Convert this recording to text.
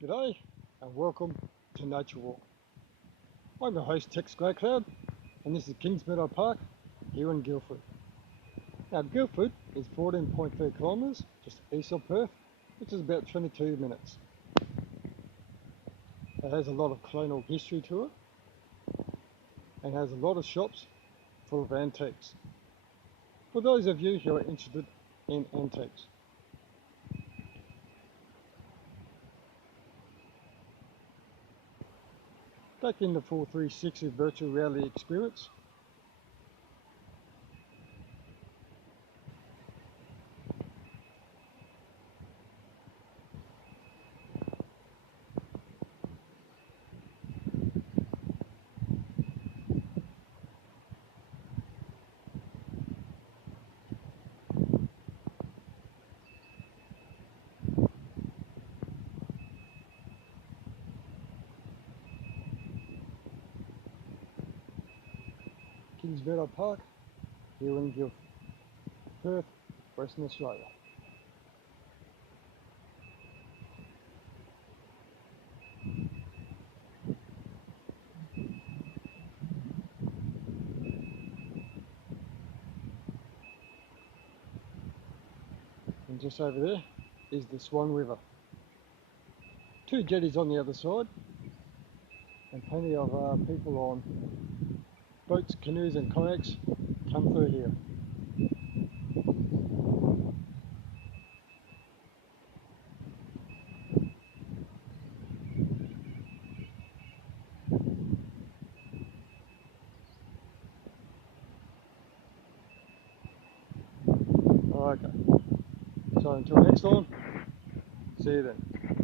G'day and welcome to Nature Walk. I'm your host Tex Greycloud and this is Kings Meadow Park here in Guildford. Now Guildford is 14.3 kilometres just east of Perth, which is about 22 minutes. It has a lot of colonial history to it and has a lot of shops full of antiques. For those of you who are interested in antiques. Take in the full 360 virtual reality experience. Kings Meadow Park here in Guildford, Perth, Western Australia. And just over there is the Swan River. Two jetties on the other side and plenty of people on boats, canoes and kayaks come through here. Okay, so until next time, see you then.